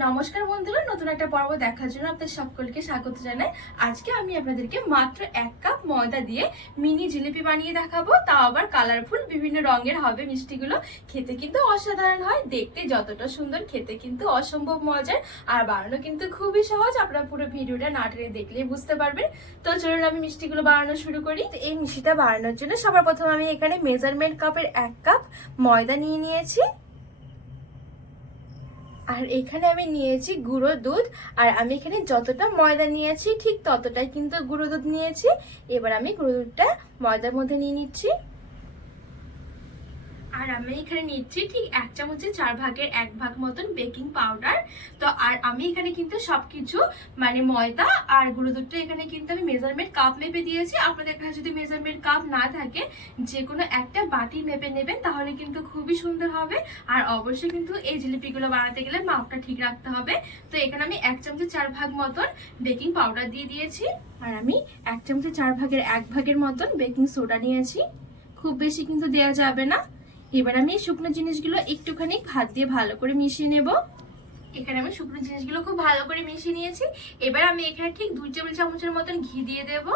নমস্কার বন্ধুরা, নতুন একটা পর্ব দেখার জন্য আপনাদের সকলকে স্বাগত জানাই। আজকে আমি আপনাদেরকে মাত্র এক কাপ ময়দা দিয়ে মিনি জিলিপি বানিয়ে দেখাবো। তাও আবার কালারফুল বিভিন্ন রঙের হবে মিষ্টিগুলো। খেতে কিন্তু অসাধারণ হয়, দেখতে যতটা সুন্দর, খেতে কিন্তু অসম্ভব মজার। আর বানানো কিন্তু খুবই সহজ, আপনারা পুরো ভিডিওটা না দেখলেই বুঝতে পারবেন। তো চলুন আমি মিষ্টিগুলো বানানো শুরু করি। তো এই মিষ্টিটা বানানোর জন্য সবার প্রথম আমি এখানে মেজারমেন্ট কাপের এক কাপ ময়দা নিয়ে নিয়েছি। আর এখানে আমি নিয়েছি গুঁড়ো দুধ, আর আমি এখানে যতটা ময়দা নিয়েছি ঠিক ততটাই কিন্তু গুঁড়ো দুধ নিয়েছি। এবার আমি গুঁড়ো দুধটা ময়দার মধ্যে নিয়ে নিচ্ছি। আর আমি এখানে নিচ্ছি ঠিক এক চামচের চার ভাগের এক ভাগ মতন বেকিং পাউডার। তো আর আমি এখানে কিন্তু সবকিছু মানে ময়দা আর গুঁড়ো দুধটা এখানে কিন্তু আমি মেজারমেন্ট কাপ মেপে দিয়েছি। আপনাদের কাছে যদি মেজারমেন্ট কাপ না থাকে যে কোনো একটা বাটি মেপে নেবেন, তাহলে কিন্তু খুবই সুন্দর হবে। আর অবশ্যই কিন্তু এই জিলিপিগুলো বানাতে গেলে মাপটা ঠিক রাখতে হবে। তো এখানে আমি এক চামচের চার ভাগ মতন বেকিং পাউডার দিয়ে দিয়েছি। আর আমি এক চামচের চার ভাগের এক ভাগের মতন বেকিং সোডা নিয়েছি। খুব বেশি কিন্তু দেওয়া যাবে না। এবার আমি শুকনো জিনিসগুলো একটুখানি ভাত দিয়ে ভালো করে মিশিয়ে নেব। এখানে আমি শুকনো জিনিসগুলো খুব ভালো করে মিশিয়ে নিয়েছি। এবার আমি এখানে ঠিক দুই টেবিল চামচের মতন ঘি দিয়ে দেব।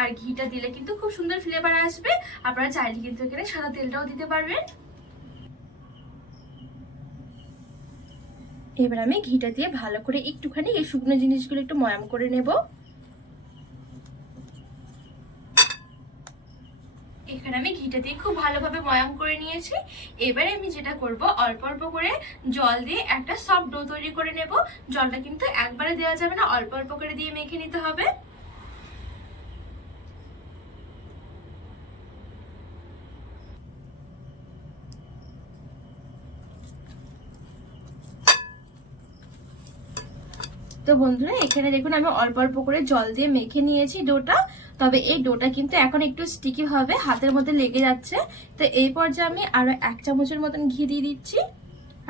আর ঘিটা দিলে কিন্তু খুব সুন্দর ফ্লেভার আসবে। আপনারা চাইলে কিন্তু এখানে সাদা তেলটাও দিতে পারবেন। এবার আমি ঘিটা দিয়ে ভালো করে একটুখানি এই শুকনো জিনিসগুলো একটু ময়াম করে নেব। এখানে আমি ঘিটা দিয়ে খুব ভালোভাবে ময়াম করে নিয়েছি। এবারে আমি যেটা করব, অল্প অল্প করে জল দিয়ে একটা সফট ডো তৈরি করে নেব। জলটা কিন্তু একবারে দেওয়া যাবে না, অল্প অল্প করে দিয়ে মেখে নিতে হবে। তো বন্ধুরা, এখানে দেখুন আমি অল্প অল্প করে জল দিয়ে মেখে নিয়েছি ডোটা তবে এই ডোটা কিন্তু এখন একটু স্টিকি হবে, হাতের মধ্যে লেগে যাচ্ছে। তো এই পর্যায়ে আমি আরও এক চামচের মতন ঘি দিয়ে দিচ্ছি।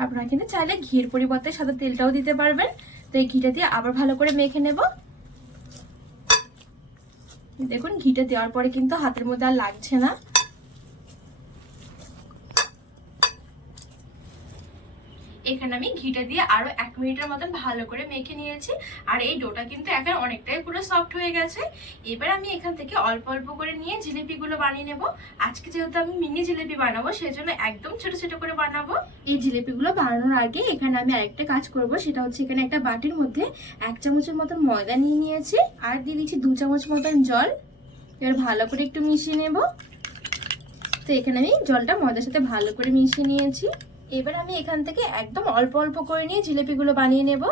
আপনারা কিন্তু চাইলে ঘির পরিবর্তে সাদা তেলটাও দিতে পারবেন। তো এই ঘিটা দিয়ে আবার ভালো করে মেখে নেব। দেখুন, ঘিটা দেওয়ার পরে কিন্তু হাতের মধ্যে আর লাগছে না। এখানে আমি ঘিটা দিয়ে আরও এক মিনিটের মতন ভালো করে মেখে নিয়েছি। আর এই ডোটা কিন্তু এখন অনেকটাই পুরো সফট হয়ে গেছে। এবার আমি এখান থেকে অল্প অল্প করে নিয়ে জিলিপিগুলো বানিয়ে নেব। আজকে যেহেতু আমি মিনি জিলিপি বানাবো, সেজন্য একদম ছোট ছোট করে বানাবো। এই জিলিপিগুলো বানানোর আগে এখানে আমি আরেকটা কাজ করব, সেটা হচ্ছে এখানে একটা বাটির মধ্যে এক চামচের মতন ময়দা নিয়ে নিয়েছি। আর দিয়ে দিচ্ছি দু চামচ মতন জল। এবার ভালো করে একটু মিশিয়ে নেব। তো এখানে আমি জলটা ময়দার সাথে ভালো করে মিশিয়ে নিয়েছি। এবার আমি এখান থেকে একদম অল্প অল্প করে নিয়ে জিলিপিগুলো বানিয়ে নেব।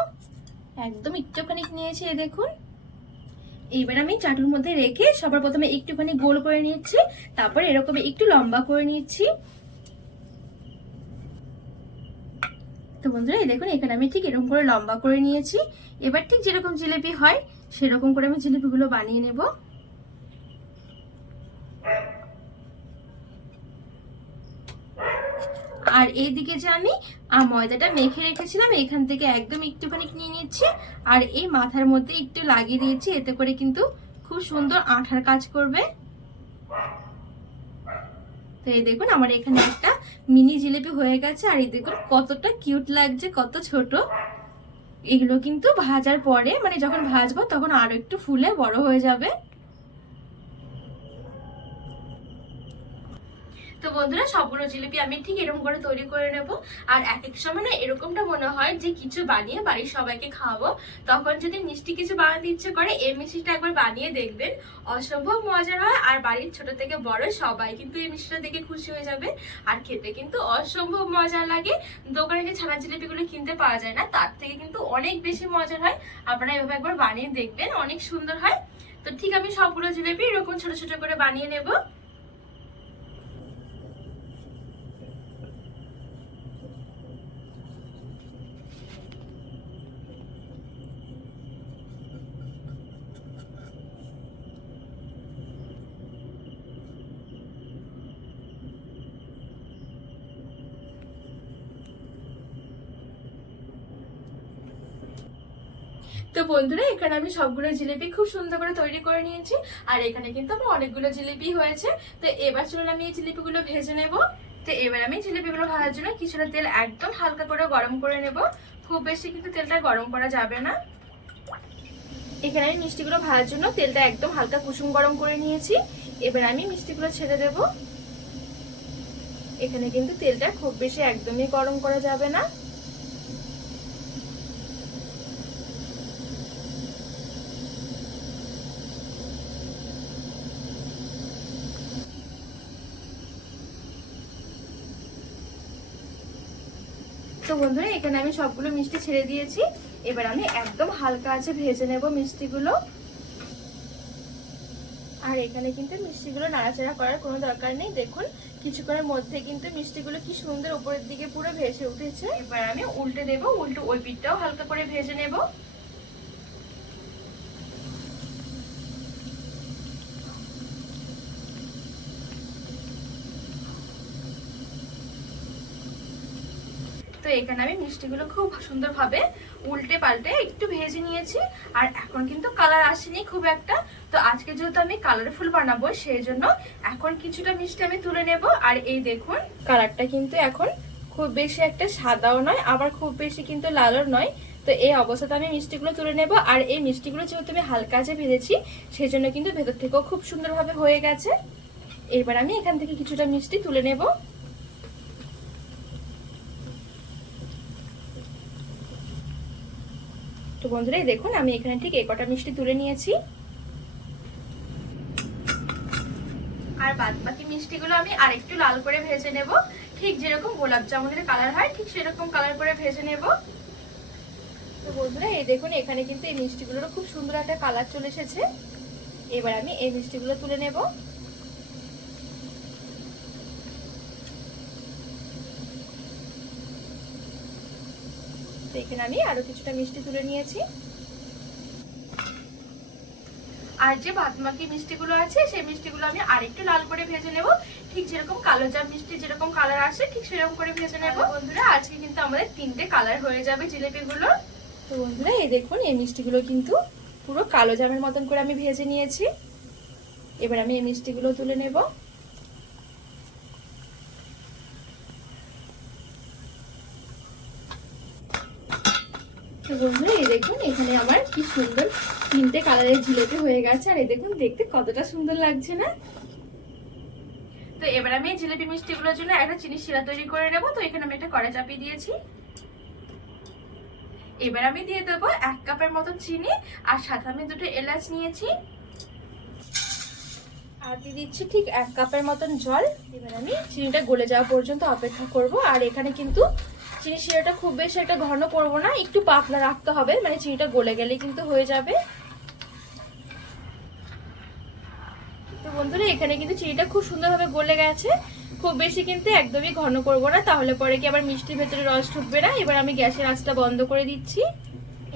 একদম একটুখানি নিয়েছি, এই দেখুন। এইবার আমি চাটুর মধ্যে রেখে সবার প্রথমে একটুখানি গোল করে নিচ্ছি, তারপর এরকম একটু লম্বা করে নিচ্ছি। তো বন্ধুরা, এই দেখুন, এখানে আমি ঠিক এরকম করে লম্বা করে নিয়েছি। এবার ঠিক যেরকম জিলিপি হয়, সেরকম করে আমি জিলিপিগুলো বানিয়ে নেব। আর এইদিকে যে আমি ময়দাটা মেখে রেখেছিলাম, এখান থেকে একদম একটুখানি নিয়ে নিচ্ছি। আর এই মাথার মধ্যে একটু লাগিয়ে দিয়েছি, এতে করে কিন্তু খুব সুন্দর আঠার কাজ করবে। তো এই দেখুন, আমার এখানে একটা মিনি জিলিপি হয়ে গেছে, আর এই দেখুন কতটা কিউট লাগছে, কত ছোট। এগুলো কিন্তু ভাজার পরে মানে যখন ভাজবো তখন আরও একটু ফুলে বড় হয়ে যাবে তো বন্ধুরা সবগুলো জিলিপি আমি ঠিক এরকম করে তৈরি করে নেব। আর এক এক সময় না এরকমটা মনে হয় যে কিছু বানিয়ে বাড়ির সবাইকে খাওয়াবো। তখন যদি মিষ্টি কিছু বানাতে ইচ্ছে করে, এই মিষ্টিটা একবার বানিয়ে দেখবেন। অসম্ভব মজার হয় আর বাড়ির ছোট থেকে বড় সবাই কিন্তু এই মিষ্টিটা দেখে খুশি হয়ে যাবে। আর খেতে কিন্তু অসম্ভব মজা লাগে। দোকানে যে ছানা জিলিপিগুলো কিনতে পাওয়া যায় না, তার থেকে কিন্তু অনেক বেশি মজার হয়। আপনারা এভাবে একবার বানিয়ে দেখবেন, অনেক সুন্দর হয়। তো ঠিক আমি সবগুলো জিলিপি এরকম ছোট ছোট করে বানিয়ে নেব। তো বন্ধুরা, এখানে আমি সবগুলো জিলিপি খুব সুন্দর করে তৈরি করে নিয়েছি, আর এখানে কিন্তু আমার অনেকগুলো জিলিপি হয়েছে। তো এবার চলুন আমি এই জিলিপিগুলো ভেজে নেব। তো এবার আমি জিলিপিগুলো ভাজার জন্য কিছুটা তেল একদম হালকা করে গরম করে নেব। খুব বেশি কিন্তু তেলটা গরম করা যাবে না। এখানে আমি মিষ্টিগুলো ভাজার জন্য তেলটা একদম হালকা কুসুম গরম করে নিয়েছি। এবার আমি মিষ্টিগুলো ছেড়ে দেব। এখানে কিন্তু তেলটা খুব বেশি একদমই গরম করা যাবে না। তো বন্ধুরা, এখানে আমি সবগুলো মিষ্টি ছেড়ে দিয়েছি। এবার আমি একদম হালকা আছে ভেজে নেব মিষ্টিগুলো। আর এখানে কিন্তু মিষ্টিগুলো নাড়াচাড়া করার কোনো দরকার নেই। দেখুন, কিছুক্ষণের মধ্যে কিন্তু মিষ্টিগুলো কি সুন্দর উপরের দিকে পুরো ভেসে উঠেছে। এবার আমি উল্টে দেবো, উল্টো ওই পিঠটাও হালকা করে ভেজে নেব। তো এখানে আমি মিষ্টিগুলো খুব সুন্দরভাবে উল্টে পাল্টে একটু ভেজে নিয়েছি, আর এখন কিন্তু কালার আসেনি খুব একটা। তো আজকে যেহেতু আমি কালারফুল বানাবো সেই জন্য এখন কিছুটা মিষ্টি আমি তুলে নেব। আর এই দেখুন, কালারটা কিন্তু এখন খুব বেশি একটা সাদাও নয়, আবার খুব বেশি কিন্তু লালও নয়। তো এই অবস্থাতে আমি মিষ্টিগুলো তুলে নেব। আর এই মিষ্টিগুলো যেহেতু আমি হালকা আছে ভেজেছি সেই জন্য কিন্তু ভেতর থেকেও খুব সুন্দরভাবে হয়ে গেছে। এবার আমি এখান থেকে কিছুটা মিষ্টি তুলে নেব। বন্ধুরা দেখুন, আমি এখানে ঠিক এই কটা মিষ্টি তুলে নিয়েছি। আর বাদ বাকি মিষ্টিগুলো আমি আরেকটু লাল করে ভেজে নেব। ঠিক যেরকম গোলাপ জামুনের কালার হয়, ঠিক সেরকম কালার করে ভেজে নেব। তো বন্ধুরা, এই দেখুন, এখানে কিন্তু এই মিষ্টিগুলোরও খুব সুন্দর একটা কালার চলে এসেছে। এবার আমি এই মিষ্টিগুলো তুলে নেব। তো এখানে আমি আরও কিছুটা মিষ্টি তুলে নিয়েছি। আর যে বাদমাকি মিষ্টিগুলো আছে সেই মিষ্টিগুলো আমি আরেকটু লাল করে ভেজে নেব। ঠিক যেরকম কালো জাম মিষ্টি যেরকম কালার আসে ঠিক সেরকম করে ভেজে নেব। বন্ধুরা আজকে কিন্তু আমাদের তিনটে কালার হয়ে যাবে জিলেপিগুলো। তো বন্ধুরা এই দেখুন এই মিষ্টিগুলো কিন্তু পুরো কালো জামের মতন করে আমি ভেজে নিয়েছি। এবার আমি এই মিষ্টিগুলো তুলে নেব। তো বন্ধুরা এই দেখুন এখানে আমার কি সুন্দর তিনটে কালারের জিলেপি হয়ে গেছে, আর এই দেখুন দেখতে কতটা সুন্দর লাগছে না? তো এবার আমি এই জিলেপি মিষ্টিগুলোর জন্য একটা চিনি শিরা তৈরি করে নেব, তো এখানে আমি একটা কড়া চাপিয়ে দিয়েছি। এবার আমি দিয়ে দেবো এক কাপের মতো চিনি, আর সাথে আমি দুটো এলাচ নিয়েছি। আর দিয়ে দিচ্ছি ঠিক এক কাপের মতন জল। এবার আমি চিনিটা গলে যাওয়া পর্যন্ত অপেক্ষা করব, আর এখানে কিন্তু চিনি শিরাটা খুব বেশি একটা ঘন করব না, একটু পাতলা রাখতে হবে মানে চিনিটা গলে গেলে কিন্তু হয়ে যাবে। তো বন্ধুরা, এখানে কিন্তু চিনিটা খুব সুন্দরভাবে গলে গেছে, খুব বেশি কিন্তু একদমই ঘন করব না, তাহলে পরে কি আবার মিষ্টির ভেতরে রস ঢুকবে না? এবার আমি গ্যাসের আঁচটা বন্ধ করে দিচ্ছি।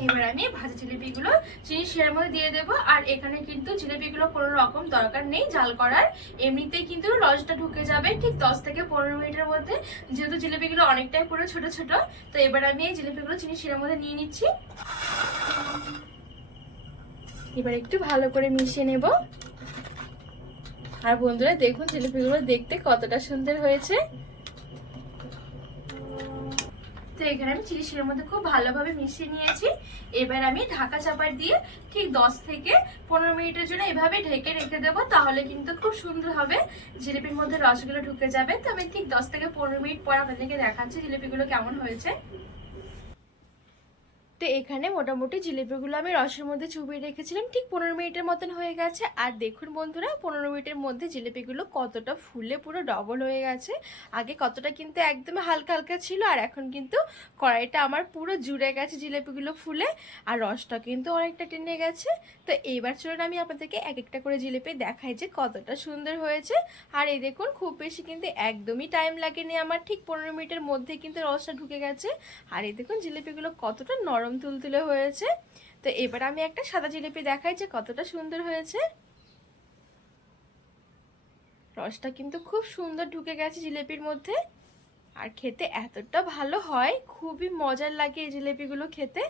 এবার আমি ভাজা জিলিপিগুলো চিনি শিরার মধ্যে দিয়ে দেবো। আর এখানে কিন্তু জিলিপিগুলো কোনো রকম দরকার নেই, জাল করার। এমনিতেই কিন্তু রসটা ঢুকে যাবে ঠিক দশ থেকে পনেরো মিনিটের মধ্যে। যেহেতু জিলিপিগুলো অনেকটাই পুরো ছোট ছোট, তো এবার আমি এই জিলিপিগুলো চিনি শিরার মধ্যে নিয়ে নিচ্ছি। এবার একটু ভালো করে মিশিয়ে নেব। আর বন্ধুরা দেখুন জিলিপিগুলো দেখতে কতটা সুন্দর হয়েছে। তো এখানে আমি চিলি শিলের মধ্যে খুব ভালোভাবে মিশিয়ে নিয়েছি। এবার আমি ঢাকা চাপার দিয়ে ঠিক দশ থেকে পনেরো মিনিটের জন্য এভাবে ঢেকে রেখে দেবো, তাহলে কিন্তু খুব সুন্দর হবে। জিলিপির মধ্যে রসগুলো ঢুকে যাবে। তো আমি ঠিক দশ থেকে পনেরো মিনিট পর আপনাদেরকে দেখাচ্ছি জিলিপিগুলো কেমন হয়েছে। তো এখানে মোটামুটি জিলিপিগুলো আমি রসের মধ্যে চুবিয়ে রেখেছিলাম। ঠিক পনেরো মিনিটের মতন হয়ে গেছে। আর দেখুন বন্ধুরা, পনেরো মিনিটের মধ্যে জিলিপিগুলো কতটা ফুলে পুরো ডবল হয়ে গেছে। আগে কতটা কিন্তু একদম হালকা হালকা ছিল, আর এখন কিন্তু কড়াইটা আমার পুরো জুড়ে গেছে জিলিপিগুলো ফুলে, আর রসটা কিন্তু অনেকটা টেনে গেছে। তো এইবার চলুন আমি আপনাদেরকে এক একটা করে জিলিপি দেখাই যে কতটা সুন্দর হয়েছে। আর এই দেখুন, খুব বেশি কিন্তু একদমই টাইম লাগেনি আমার। ঠিক পনেরো মিনিটের মধ্যে কিন্তু রসটা ঢুকে গেছে। আর এই দেখুন জিলিপিগুলো কতটা নরম নরম তুলতুলে হয়েছে। তো এবার আমি একটা সাদা জিলিপি দেখাই যে কতটা সুন্দর হয়েছে। রসটা কিন্তু খুব সুন্দর ঢুকে গেছে জিলেপির মধ্যে। আর খেতে এতটা ভালো হয়, খুবই মজার লাগে এই জিলিপিগুলো খেতে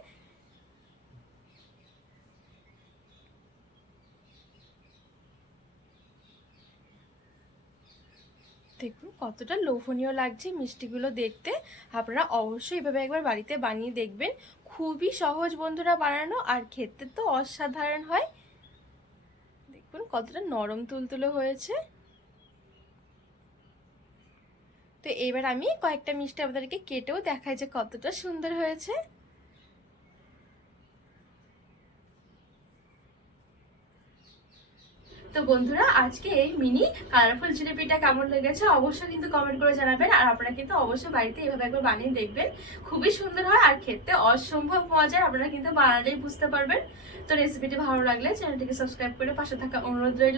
দেখুন কতটা লোভনীয় লাগছে মিষ্টিগুলো দেখতে, আপনারা অবশ্যই এভাবে একবার বাড়িতে বানিয়ে দেখবেন। খুবই সহজ বন্ধুরা বানানো, আর খেতে তো অসাধারণ হয়। দেখুন কতটা নরম তুলতুলে হয়েছে। তো এবার আমি কয়েকটা মিষ্টি আপনাদেরকে কেটেও দেখাই যে কতটা সুন্দর হয়েছে। তো বন্ধুরা, আজকে এই মিনি কালারফুল জিলিপিটা কেমন লেগেছে অবশ্যই কিন্তু কমেন্ট করে জানাবেন। আর আপনারা কিন্তু অবশ্যই বাড়িতে এভাবে একবার বানিয়ে দেখবেন। খুবই সুন্দর হয় আর খেতে অসম্ভব মজার, আপনারা কিন্তু বানালেই বুঝতে পারবেন। তো রেসিপিটি ভালো লাগলে চ্যানেলটিকে সাবস্ক্রাইব করে পাশে থাকা অনুরোধ রইল।